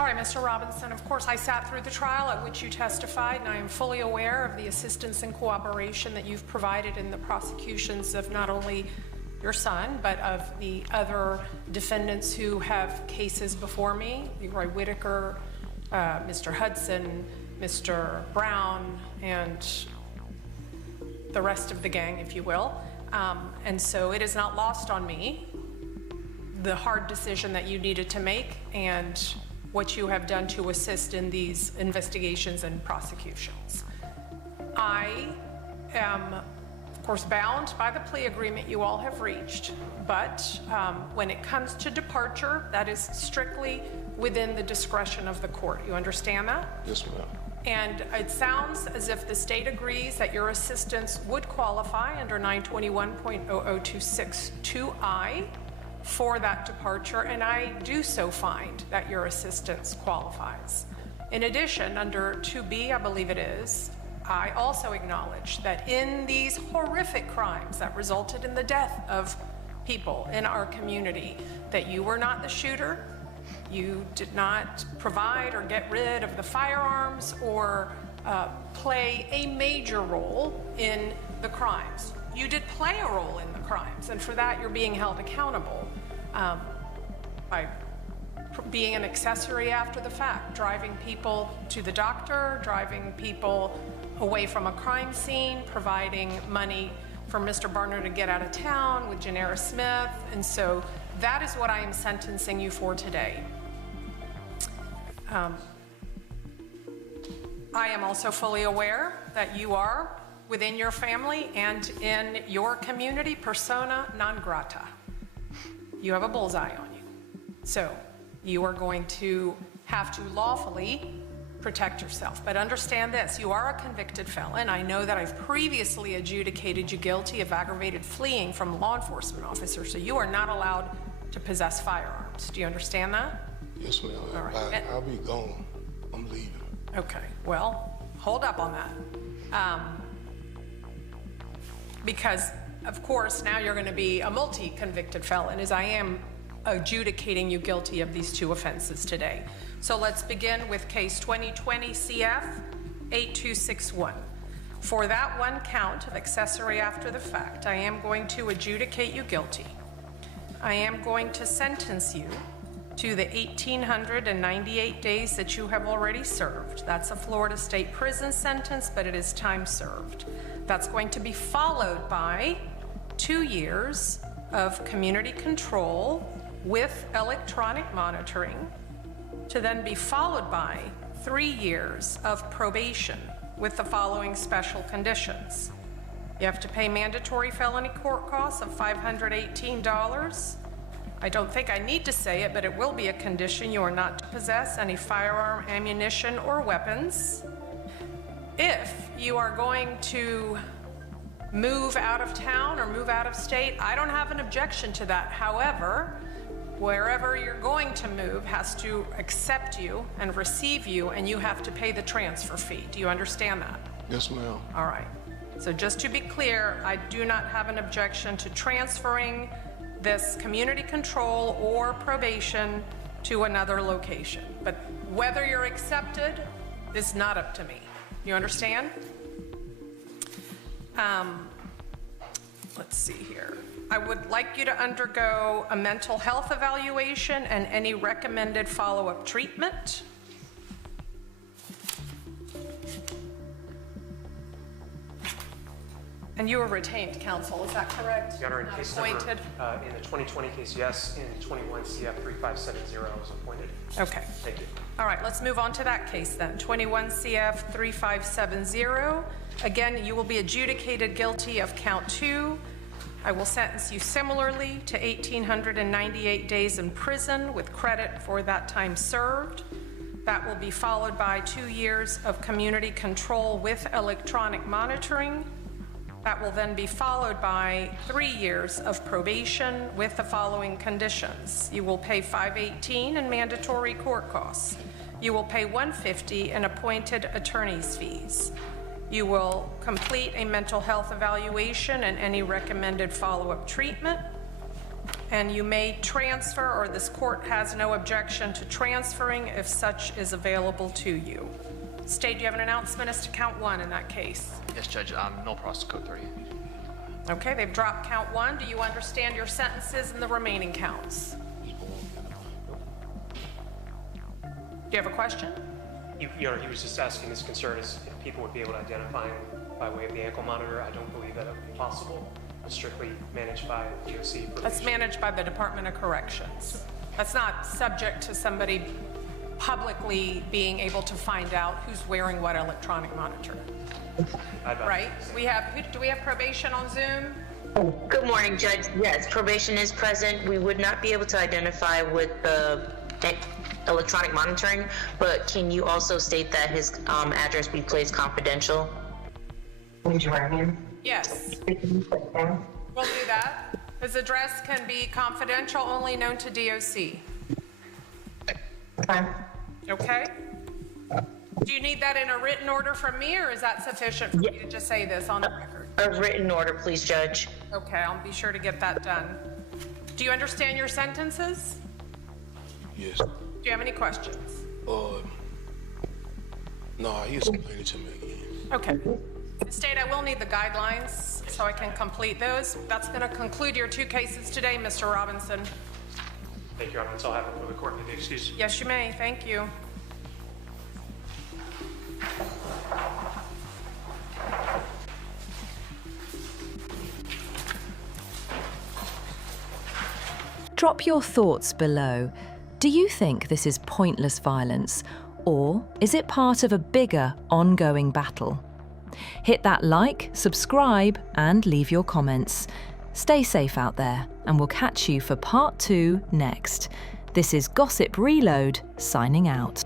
All right, Mr. Robinson, of course, I sat through the trial at which you testified, and I am fully aware of the assistance and cooperation that you've provided in the prosecutions of not only your son, but of the other defendants who have cases before me, Leroy Whitaker, Mr. Hudson, Mr. Brown, and the rest of the gang, if you will. And so it is not lost on me the hard decision that you needed to make and what you have done to assist in these investigations and prosecutions. I am, of course, bound by the plea agreement you all have reached, but when it comes to departure, that is strictly within the discretion of the court. You understand that? Yes, ma'am. And it sounds as if the state agrees that your assistance would qualify under 921.00262I for that departure, and I do so find that your assistance qualifies. In addition, under 2B, I believe it is, I also acknowledge that in these horrific crimes that resulted in the death of people in our community, that you were not the shooter, you did not provide or get rid of the firearms or play a major role in the crimes. You did play a role in the crimes, and for that you're being held accountable by being an accessory after the fact, driving people to the doctor, driving people away from a crime scene, providing money for Mr. Barner to get out of town with Janera Smith, and so that is what I am sentencing you for today. I am also fully aware that you are, within your family and in your community, persona non grata. You have a bullseye on you. So you are going to have to lawfully protect yourself. But understand this, you are a convicted felon. I know that I've previously adjudicated you guilty of aggravated fleeing from a law enforcement officer, so you are not allowed to possess firearms. Do you understand that? Yes, ma'am. All right. I'll be gone. I'm leaving. Okay, well, hold up on that. Because, of course, now you're going to be a multi-convicted felon, as I am adjudicating you guilty of these two offenses today. So let's begin with case 2020 CF 8261. For that one count of accessory after the fact, I am going to adjudicate you guilty. I am going to sentence you to the 1,898 days that you have already served. That's a Florida State prison sentence, but it is time served. That's going to be followed by 2 years of community control with electronic monitoring, to then be followed by 3 years of probation with the following special conditions. You have to pay mandatory felony court costs of $518. I don't think I need to say it, but it will be a condition. You are not to possess any firearm, ammunition, or weapons. If you are going to move out of town or move out of state, I don't have an objection to that. However, wherever you're going to move has to accept you and receive you, and you have to pay the transfer fee. Do you understand that? Yes, ma'am. All right. So just to be clear, I do not have an objection to transferring this community control or probation to another location. But whether you're accepted is not up to me. You understand? Let's see here. I would like you to undergo a mental health evaluation and any recommended follow-up treatment. And you were retained counsel, is that correct? Your Honor, in case appointed? number, in the 2020 case, yes. In 21 CF 3570, I was appointed. Okay. Thank you. All right, let's move on to that case then. 21 CF 3570. Again, you will be adjudicated guilty of count 2. I will sentence you similarly to 1,898 days in prison with credit for that time served. That will be followed by 2 years of community control with electronic monitoring. That will then be followed by 3 years of probation with the following conditions. You will pay $518 in mandatory court costs. You will pay $150 in appointed attorney's fees. You will complete a mental health evaluation and any recommended follow-up treatment. and you may transfer, or this court has no objection to transferring if such is available to you. State, do you have an announcement as to count 1 in that case? Yes, Judge. No process code 3. Okay, they've dropped count 1. Do you understand your sentences and the remaining counts? Do you have a question? He was just asking, his concern is if people would be able to identify him by way of the ankle monitor. I don't believe that would be possible. It's strictly managed by DOC. That's managed by the Department of Corrections. That's not subject to somebody publicly being able to find out who's wearing what electronic monitor. Right? Do we have probation on Zoom? Good morning, Judge. Yes, probation is present. We would not be able to identify with the electronic monitoring, but can you also state that his address be placed confidential? Yes. We'll do that. His address can be confidential, only known to DOC. Okay? Do you need that in a written order from me, or is that sufficient for me to just say this on the record? A written order, please, Judge. Okay, I'll be sure to get that done. Do you understand your sentences? Yes. Do you have any questions? No, he explained it to me again. Okay. State, I will need the guidelines so I can complete those. That's going to conclude your 2 cases today, Mr. Robinson. Thank you, Your Honor. That's all I have for the court. May I be excused? Yes, you may. Thank you. Drop your thoughts below. Do you think this is pointless violence, or is it part of a bigger, ongoing battle? Hit that like, subscribe, and leave your comments. Stay safe out there, and we'll catch you for part 2 next. This is Gossip Reload, signing out.